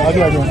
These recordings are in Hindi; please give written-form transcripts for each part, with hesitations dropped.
आगे आ जाओ।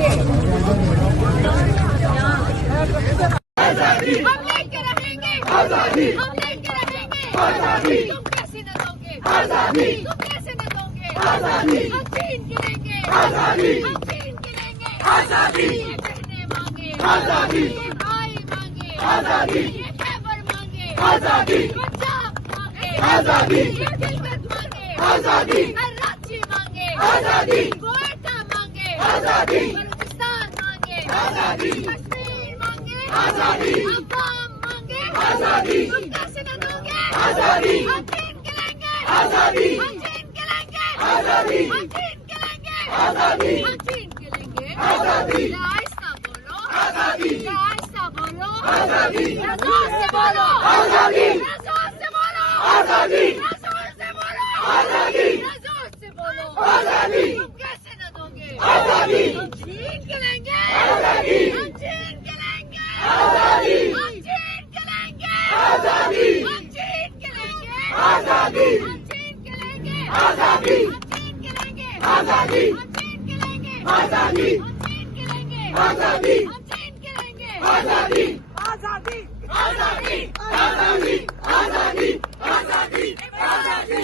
आजादी हम लेके रहेंगे, आजादी हम लेके रहेंगे, आजादी तुम कैसे न दोगे, आजादी तुम कैसे न दोगे, आजादी हम छीन के लेंगे, आजादी हम छीन के लेंगे, आजादी ये बहनें मांगे, आजादी ये भाई मांगे, आजादी ये खैबर मांगे, आजादी पंजाब मांगे, आजादी ये गिलगित मांगे, आजादी कराची मांगे, आजादी कोयटा मांगे, आजादी बलूचिस्तान मांगे, आजादी कश्मीर मांगे, आजादी अफगान मांगे, आजादी तुम कैसे न दोगे, आजादी हम छीन के लेंगे, आजादी हम छीन के लेंगे, आजादी हम छीन के लेंगे, आजादी हम छीन के लेंगे, आजादी आहिस्ता बोलो, आजादी आहिस्ता बोलो, आजादी जोर से बोलो, आजादी जोर से बोलो, आजादी जोर से बोलो, आजादी जोर से बोलो, आजादी तुम कैसे न दोगे, आजादी हम छीन के लेंगे, आजादी हम छीन के लेंगे, आजादी हम छीन के लेंगे, आजादी हम छीन के लेंगे, आजादी हम छीन के लेंगे, आजादी हम छीन के लेंगे, आजादी हम छीन के लेंगे, आजादी हम छीन के लेंगे, आजादी हम छीन के लेंगे, आजादी आजादी आजादी आजादी आजादी आजादी आजादी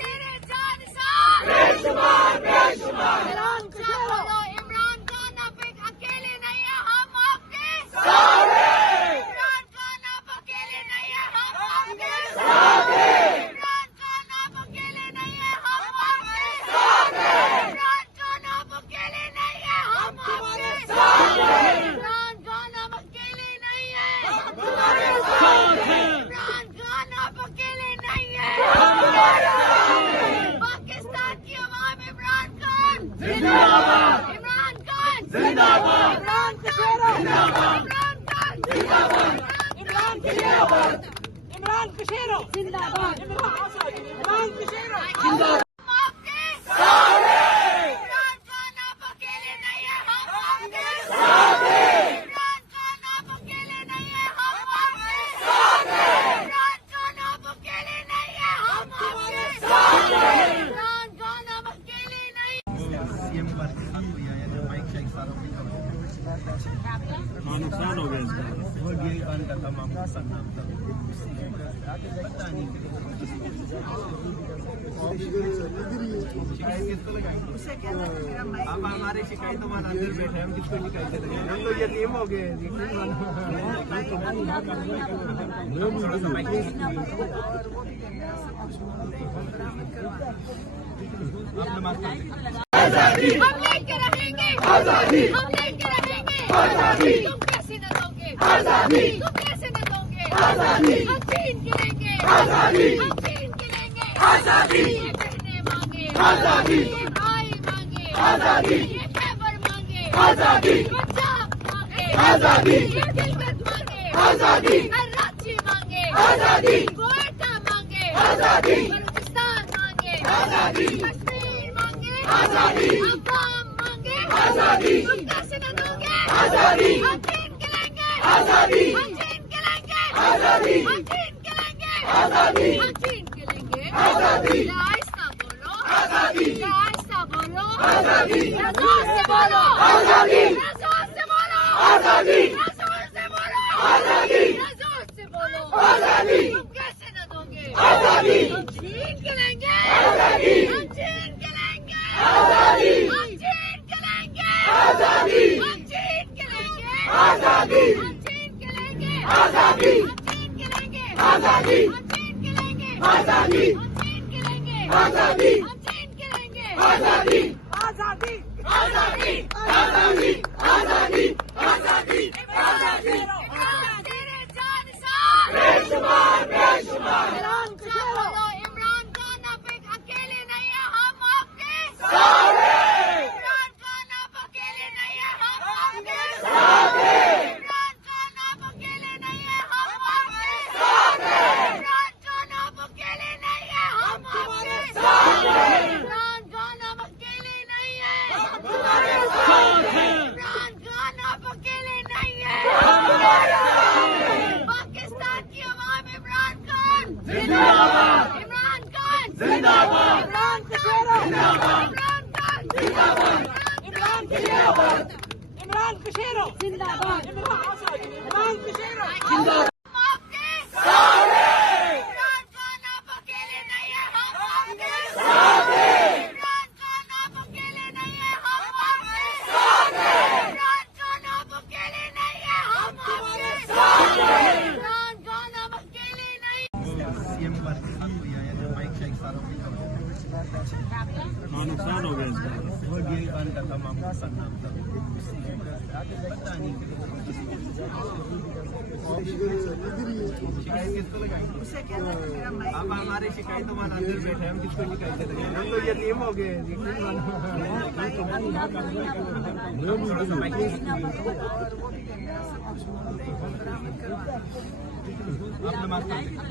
तेरे जान साथ बेशुमार बेशुमार इमरान खान आप एक अकेले नहीं है, हम आपके साथ हैं। इमरान खान आप अकेले नहीं है, हम आपके साथ हैं। इमरान खान आप अकेले नहीं है, हम आपके साथ हैं। इमरान खान आप अकेले नहीं है, हम आपके साथ हैं। इमरान खान आप अकेले नहीं है, हम तुम्हारे साथ हैं। इमरान खान आप अकेले नहीं है, हम तुम्हारे साथ हैं। पाकिस्तान की आवाम इमरान खान जिंदाबाद, इमरान खान जिंदाबाद, इमरान खान जिंदाबाद, इमरान खान जिंदाबाद, इमरान जिंदाबाद, इमरान कशेरो जिंदाबाद, इमरान कशेरो जिंदाबाद। आपके साथ हैं। इमरान खान आप अकेले नहीं है, हम आपके साथ हैं। इमरान खान आप अकेले नहीं है, हम आपके साथ हैं। इमरान खान आप अकेले नहीं है, हम आपके साथ हैं। इमरान खान आप अकेले नहीं। नुकसान हो गया इसका। अब हमारे शिकायतों वाला अंदर बैठे, हम किसको शिकायत करेंगे, हम तो यतीम हो गए। आजादी हम लेके रहेंगे, आजादी हम लेके रहेंगे, आजादी तुम कैसे न दोगे, आजादी तुम कैसे न दोगे, आजादी हम छीन के लेंगे, आजादी हम छीन के लेंगे, आजादी ये बहनें मांगे, आजादी ये भाई मांगे, आजादी ये खैबर मांगे, आजादी पंजाब मांगे, आजादी ये गिलगित मांगे, आजादी कराची मांगे, आजादी कोयटा मांगे, आजादी बलूचिस्तान मांगे, आजादी कश्मीर मांगे, आजादी अफगान मांगे, आजादी तुम कैसे न दोगे, आजादी हम छीन के लेंगे, आजादी हम छीन के लेंगे, आजादी हम छीन के लेंगे, आजादी हम छीन के लेंगे, आजादी आहिस्ता बोलो, आजादी आहिस्ता बोलो, आजादी जोर से बोलो, आजादी जोर से बोलो, आजादी जोर से बोलो, आजादी जोर से बोलो, आजादी तुम कैसे न दोगे, आजादी हम छीन के लेंगे, आजादी हम छीन के लेंगे, आजादी हम छीन के लेंगे, आजादी हम छीन के लेंगे, आजादी हम छीन के लेंगे, आजादी हम छीन के लेंगे, आजादी हम छीन के लेंगे, आजादी हम छीन के लेंगे, आजादी हम छीन के लेंगे, आजादी आजादी आजादी आजादी आजादी आजादी आजादी तेरे जान साथ बेशुमार बेशुमार इमरान खान आप एक अकेले नहीं है, हम आपके साथ हैं। इमरान खान आप अकेले नहीं है, हम आपके साथ हैं। इमरान खान आप अकेले नहीं है, हम आपके साथ हैं। इमरान खान आप अकेले नहीं है, हम आपके साथ हैं। इमरान खान आप अकेले नहीं है, हम तुम्हारे साथ हैं। इमरान खान आप अकेले नहीं है, हम तुम्हारे जिंदाबाद इमरान खान जिंदाबाद इमरान कशेरो जिंदाबाद इमरान खान जिंदाबाद इमरान कशेरो जिंदाबाद इमरान कशेरो जिंदाबाद आपके सारे इमरान खान आप अकेले नहीं है हम आपके सारे इमरान खान आप अकेले नहीं है हम आपके सारे इमरान खान आप अकेले नहीं है हम आपके सारे इमरान खान आप अकेले नहीं सीएम पर साथ हुई है या माइक शेख सारों में हाँ नुकसान हो गया इसका वो गिल खान का तमाम नुकसान नाम था पता नहीं शिकायत किसको लगाएंगे आप हमारे शिकायतों वाला अंदर बैठे हम किसको शिकायत लगाएंगे हम तो यतीम हो गए आप नमाज पढ़ते